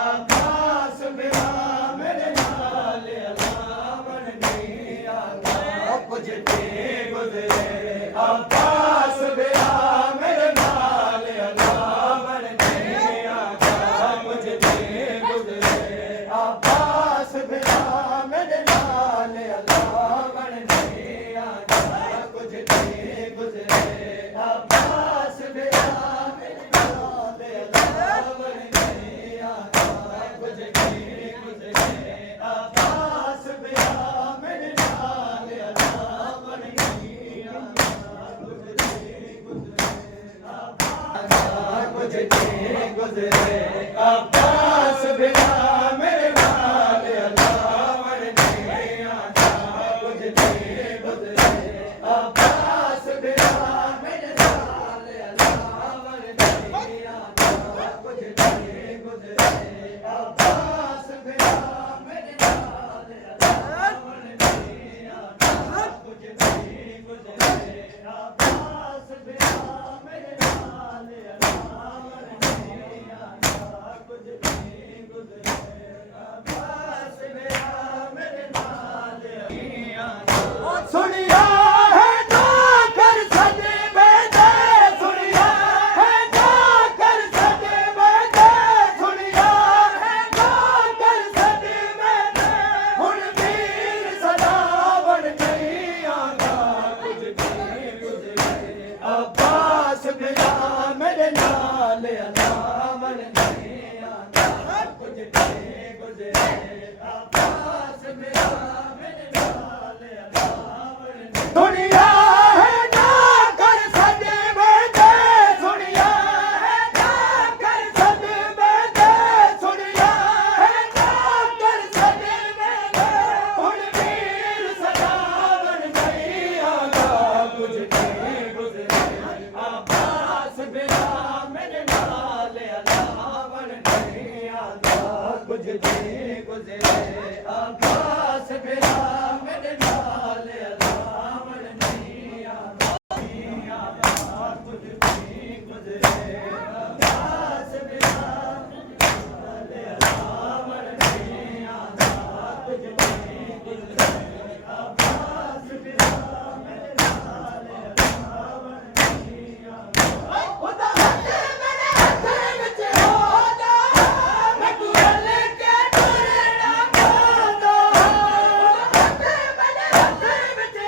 ਆਕਾਸ ਬਿਨਾ ਮੇਰੇ ਨਾਲ ਅਲਾਵਣ ਨਹੀਂ ਆਉਂਦਾ ਕੁਝ ਤੇ ਗੁਜ਼ਰੇ ਆਕਾਸ ਬਿਨਾ ਮੇਰੇ ਨਾਲ ਅਲਾਵਣ ਨਹੀਂ ਆਉਂਦਾ ਕੁਝ ਤੇ ਗੁਜ਼ਰੇ ਆਕਾਸ ਬਿਨਾ ਮੇਰੇ ਨਾਲ ਅਲਾਵਣ ਨਹੀਂ ਆਉਂਦਾ ਕੁਝ ਤੇ ਗੁਜ਼ਰੇ ਆਕਾਸ ਬਿਨਾ ਮੇਰੇ ਨਾਲ ਅਲਾਵਣ ਨਹੀਂ ਆਉਂਦਾ ਕੁਝ ਤੇ ਗੁਜ਼ਰੇ ਆਕਾਸ ਬਿਨਾ ਮੇਰੇ ਨਾਲ ਅਲਾਵਣ ਨਹੀਂ ਆਉਂਦਾ ਕੁਝ ਤੇ ਗੁਜ਼ਰੇ ਕੁਝ ਤੇ ਗੁਜ਼ਰੇ ਆਕਾਸ ਬਿਨਾ ਮੇਰੇ ਨਾਲ ਅਲਾਵਣ ਨਹੀਂ ਆਉਂਦਾ ਕੁਝ ਤੇ ਗੁਜ਼ਰੇ ਆਕਾਸ ਬਿਨਾ ਮੇਰੇ ਨਾਲ ਅਲਾਵਣ ਨਹੀਂ ਆਉਂਦਾ ਕੁਝ ਤੇ ਗੁਜ਼ਰੇ ਆਕਾਸ ਬਿਨਾ ਮੇਰੇ ਨਾਲ ਅਲਾਵਣ ਨਹੀਂ ਆਉਂਦਾ ਕੁਝ ਤੇ ਗੁਜ਼ਰੇ ਆਕਾਸ ਬਿਨਾ ਮੇਰੇ ਨਾਲ ਅਲਾਵਣ ਨਹੀਂ ਆਉਂਦਾ ਕੁਝ ਤੇ ਗੁਜ਼ਰੇ ਆਕਾਸ ਬਿਨਾ ਮੇਰੇ ਨਾਲ ਨਹੀਂ ਆਉਂਦਾ ਸੁਣਿਆ ਹੈ ਨਾ ਕਰ ਸਾਡੇ ਬੇਦੇ ਸੁਣਿਆ ਹੈ ਨਾ ਕਰ ਸਾਡੇ ਬੇਦੇ ਸੁਣਿਆ ਹੈ ਨਾ ਕਰ ਸਾਡੇ ਬੇਦੇ ਹੁਣ ਵੀਰ ਸਦਾ ਬਣ ਗਈ ਆਂਦਾ ਕੁਝ ਤੇ ਗੁਜ਼ਰੇ ਆਕਾਸ ਬਿਨਾ ਮੇਰੇ ਨਾਲ ਅਲਾਵਣ ਨਹੀਂ ਆਂਦਾ ਕੁਝ ਤੇ ਗੁਜ਼ਰੇ ਆਕਾਸ ਬਿਨਾ ਮੇਰੇ ਨਾਲ ਅਲਾਵਣ ਨਹੀਂ ਦੁਨੀਆ ਹੈ ਨਾ ਕਰ ਸਾਡੇ ਬੇਦੇ ਸੁਣਿਆ ਹੈ ਨਾ ਕਰ ਸਾਡੇ ਬੇਦੇ ਸੁਣਿਆ ਹੈ ਨਾ ਕਰ ਸਾਡੇ ਬੇਦੇ ਹੁਣ ਵੀਰ ਸਦਾ ਬਣ ਗਈ ਆਂਦਾ ਕੁਝ ਤੇ ਗੁਜ਼ਰੇ ਆਕਾਸ ਬਿਨਾ ਮੇਰੇ ਨਾਲ ਅਲਾਵਣ ਨਹੀਂ ਆਂਦਾ ਕੁਝ ਤੇ ਗੁਜ਼ਰੇ ਆਕਾਸ ਬਿਨਾ ਮੇਰੇ ਨਾਲ ਅਲਾਵਣ ਨਹੀਂ ਆਂਦਾ ਕੁਝ ਤੇ ਗੁਜ਼ਰੇ ਆਕਾਸ ਬਿਨਾ ਮੇਰੇ ਨਾਲ ਅਲਾਵਣ ਨਹੀਂ ਆਂਦਾ ਕੁਝ ਤੇ ਗੁਜ਼ਰੇ ਆਕਾਸ ਬਿਨਾ ਮੇਰੇ ਨਾਲ ਅਲਾਵਣ ਨਹੀਂ ਆਂਦਾ ਉਹਦਾ ਹੱਥ ਮੇਰੇ ਹੱਥ ਵਿੱਚ ਹੋਦਾ ਮੈਂ ਗੁਰਲ ਕੇ ਤੁਰਨਾ ਚਾਹੁੰਦਾ ਉਹਦਾ ਹੱਥ ਮੇਰੇ ਹੱਥ ਵਿੱਚ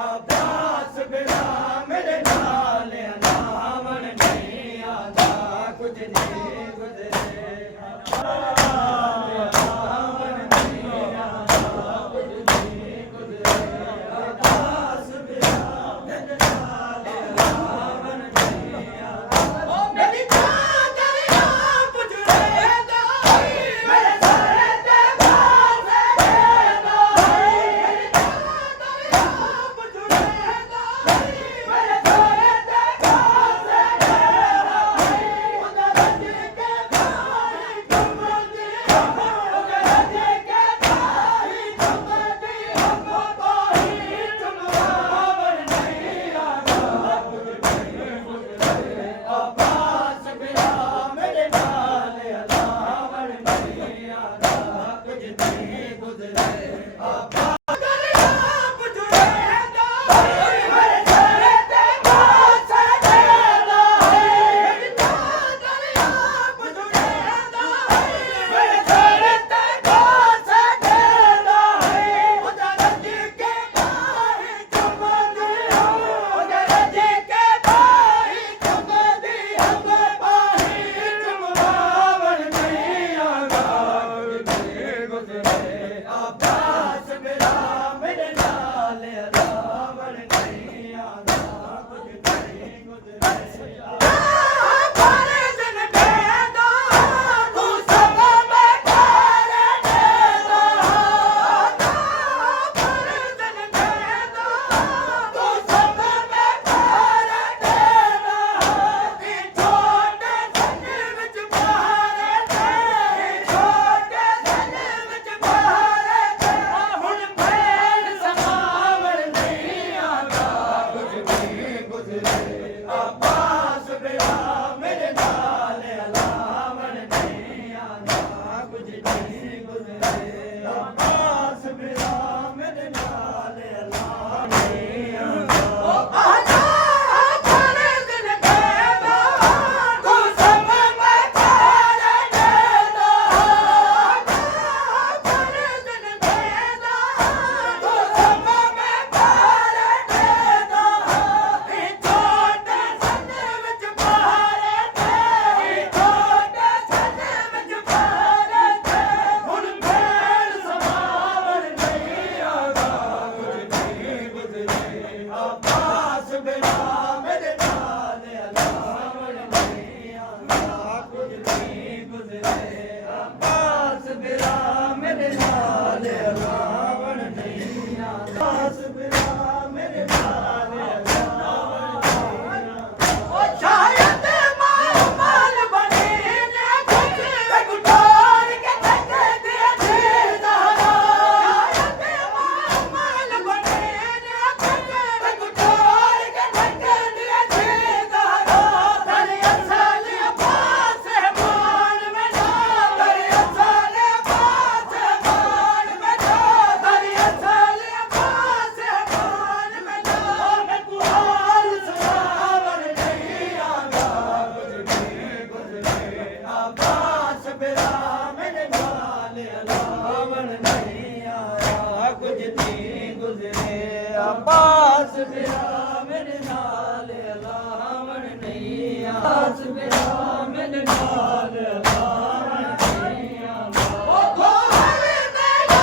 ਅਬਾਸ ਬਿਨਾ ਮੇਰੇ ਨਾਲ ਅਲਾਵਣ ਨਹੀਂ ਆਉਂਦਾ ਕੁਝ ਨਹੀਂ ਗੁਜ਼ਰੇ ਅਲਾਵਣ ਨਹੀਂ ਆਉਂਦਾ ਕੁਝ ਨਹੀਂ ਗੁਜ਼ਰੇ ਅਬਾਸ ਬਿਨਾ ਮੇਰੇ ਨਾਲ ਅਲਾਵਣ ਨਹੀਂ ਆਉਂਦਾ ਓ ਮੇਰੀ ਜਾਨ ਦਰਿਆ ਪੁੱਜਰੇ ਦਾ ਮੇਰੇ ਸਾਰੇ ਤੇ ਬਾਸੇ ਦਾ ਮੇਰੀ ਜਾਨ ਦਰਿਆ ਪੁੱਜਰੇ ਦਾ ਮੇਰੇ ਸਾਰੇ ਤੇ ਬਾਸੇ ਦਾ ਉਹਦਾ ਰੱਜ ਕੇ ਭਾਈ ਚੁੰਮਦੀ ਉਹਦਾ ਰੱਜ ਕੇ ਭਾਈ ਚੁੰਮਦੀ ਹਮੋ ਕੋਈ ਚੁੰਮਾਵਣ ਨਹੀਂ ਆਉਂਦਾ ਕੁਝ ਨਹੀਂ ਗੁਜ਼ਰੇ ਅਬਾਸ ਬਿਨਾ ਮੇਰੇ ਨਾਲ ਅਲਾਵਣ ਨਹੀਂ ਆਉਂਦਾ ਕੁਝ ਨਹੀਂ ਗੁਜ਼ਰੇ ਅਬਾਸ ਦਰਿਆ ਪੁੱਜਰੇ ਦਾ ਮੇਰੇ ਸਾਰੇ ਤੇ ਬਾਸੇ ਦਾ ਮੇਰੀ ਜਾਨ ਦਰਿਆ ਪੁੱਜਰੇ ਦਾ ਮੇਰੇ ਸਾਰੇ ਤੇ ਬਾਸੇ ਦਾ ਉਹਦਾ ਰੱਜ ਕੇ ਭਾਈ ਚੁੰਮਦੀ ਉਹਦਾ ਰੱਜ ਕੇ ਭਾਈ ਚੁੰਮਦੀ ਹਮੋ ਭਾਈ ਚੁੰਮਾਵਣ ਨਹੀਂ ਆਉਂਦਾ ਕੁਝ ਨਹੀਂ ਗੁਜ਼ਰੇ ਅਬਾਸ ਬਿਨਾ ਮੇਰੇ ਨਾਲ ਅਲਾਵਣ ਨਹੀਂ ਆਉਂਦਾ ਕੁਝ ਨਹੀਂ ਗੁਜ਼ਰੇ ਸਾਰੇ ਦਿਨ ਬੇਦਾ ਤੂੰ ਸਭ ਮੈਂ ਤਾਰੇ ਦੇਦਾ ਸਾਰੇ ਦਿਨ ਬੇਦਾ ਤੂੰ ਸਭ ਮੈਂ ਤਾਰੇ ਦੇਦਾ ਇਹ ਛੋਟੇ ਸੰਨ ਵਿੱਚ ਬਹਾਰੇ ਤੇ ਛੋਟੇ ਸੰਨ ਵਿੱਚ ਬਹਾਰੇ ਤੇ ਹੁਣ ਫੇਰ ਸਮਾਵਣ ਨਹੀਂ ਆਉਂਦਾ ਕੁਝ ਨਹੀਂ ਗੁਜ਼ਰੇ ਅਬਾਸ ਬਿਨਾ ਮੇਰੇ ਨਾਲ ਅਲਾਵਣ ਨਹੀਂ ਆਉਂਦਾ ਕੁਝ ਨਹੀਂ ਗੁਜ਼ਰੇ ਅਬਾਸ ਬਿਨਾ ਮੇਰੇ ਨਾਲ ਅਲਾਵਣ ਨਹੀਂ ਆਉਂਦਾ ਆਜਾ ਸਾਰੇ ਦਿਨ ਬੇਦਾ ਤੂੰ ਸਭ ਮੈਂ ਤਾਰੇ ਦੇਦਾ ਸਾਰੇ ਦਿਨ ਬੇਦਾ ਤੂੰ ਸਭ ਮੈਂ ਤਾਰੇ ਦੇਦਾ ਇਹ ਛੋਟੇ ਸੰਨ ਵਿੱਚ ਬਹਾਰੇ ਤੇ ਛੋਟੇ ਸੰਨ ਵਿੱਚ ਬਹਾਰੇ ਤੇ ਹੁਣ ਫੇਰ ਸਮਾਵਣ ਨਹੀਂ ਆਉਂਦਾ ਕੁਝ ਨਹੀਂ ਗੁਜ਼ਰੇ ਅਬਾਸ ਬਿਨਾ ਮੇਰੇ ਨਾਲ ਅਲਾਵਣ ਨਹੀਂ ਆਉਂਦਾ ਕੁਝ ਨਹੀਂ ਗੁਜ਼ਰੇ ਅਬਾਸ ਬਿਨਾ ਮੇਰੇ ਨਾਲ ਅਲਾਵਣ ਨਹੀਂ ਆਉਂਦਾ ਅਬਾਸ ਬਿਨਾ ਮੇਰੇ ਨਾਲ ਅਲਾਵਣ ਨਹੀਂ ਆਉਂਦਾ ਓ ਸ਼ਾਇਦ ਮਾਲ ਬਣੇ ਨੇ ਕੁਝ ਗੁਟਾਰ ਕੇ ਥੱਕੇ ਦੇ ਜੀਦਾਰਾ ਸ਼ਾਇਦ ਮਾਲ ਬਣੇ ਨੇ ਕੁਝ ਗੁਟਾਰ ਕੇ ਥੱਕੇ ਦੇ ਜੀਦਾਰਾ ਤੇਰੇ ਅਸਲ ਅਬਾਸ ਮਾਨ ਮੈਂ ਨਾ ਤੇਰੇ ਅਸਲ ਅਬਾਸ ਮਾਨ ਮੈਂ ਨਾ ਤੇਰੇ ਅਸਲ ਅਬਾਸ ਮਾਨ ਮੈਂ ਨਾ ਮੈਂ ਕੁਹਾਲ ਸਲਾਵਣ ਨਹੀਂ ਆਉਂਦਾ ਕੁਝ ਨਹੀਂ ਗੁਜ਼ਰੇ ਅਬਾਸ ਬਿਨਾ ਮੇਰੇ ਨਾਲ ਅਲਾਵਣ ਨਹੀਂ ਆਇਆ ਕੁਝ ਨਹੀਂ ਗੁਜ਼ਰੇ ਅਬਾਸ ਬਿਨਾ ਮੇਰੇ ਨਾਲ ਅਲਾਵਣ ਨਹੀਂ ਅਬਾਸ ਬਿਨਾ ਮੇਰੇ ਨਾਲ ਅਲਾਵਣ ਨਹੀਂ ਆਉਂਦਾ ਓ ਗੋਹਰ ਮੇਰਾ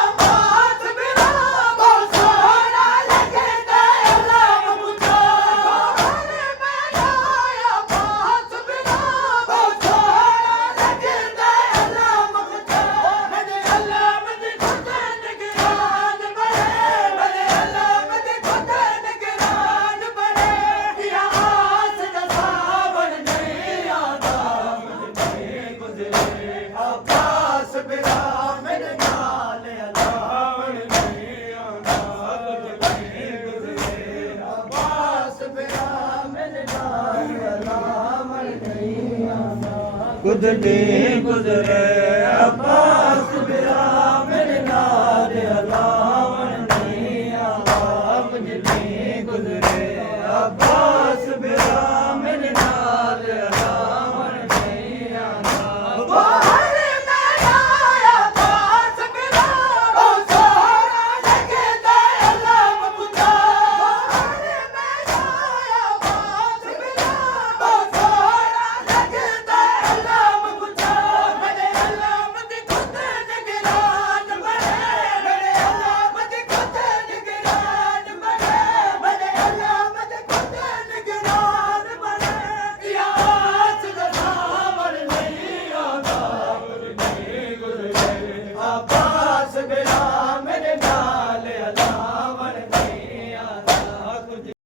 ਅਬਾਸ ਬਿਨਾ ਬਹੁਤ ਸੋਹਣਾ ਲੱਗਦਾ ਅਲਾਮ ਮੁਝਾ ਗੋਹਰ ਮੇਰਾ ਅਬਾਸ ਬਿਨਾ ਬਹੁਤ ਸੋਹਣਾ ਲੱਗਦਾ ਅਲਾਮ ਮੁਝਾ ਮੇਰੇ ਅਲਾਮ ਦੀ ਖੁਦ ਨਿਗਰਾਨ ਬਣੇ ਮੇਰੇ ਅਲਾਮ ਦੀ ਖੁਦ ਨਿਗਰਾਨ ਬਣੇ ਯਾ ਆਸ ਦਾ ਸਾਵਣ ਨਹੀਂ ਆਉਂਦਾ ਕੁਝ ਨਹੀਂ ਗੁਜ਼ਰੇ ਅਬਾਸ ਬਿਨਾ ਮੇਰੇ ਨਾਲ ਅਲਾਵਣ ਨਹੀਂ ਆਉਂਦਾ ਕੁਝ ਨਹੀਂ ਗੁਜ਼ਰੇ ਅਬਾਸ ਬਿਨਾ ਮੇਰੇ ਨਾਲ ਅਲਾਵਣ ਨਹੀਂ ਆਉਂਦਾ ਕੁਝ ਨਹੀਂ ਗੁਜ਼ਰੇ ਅਬਾਸ ਬਿਨਾ ਮੇਰੇ ਨਾਲ ਅਲਾਵਣ ਨਹੀਂ ਆਉਂਦਾ ਕੁਝ ਨਹੀਂ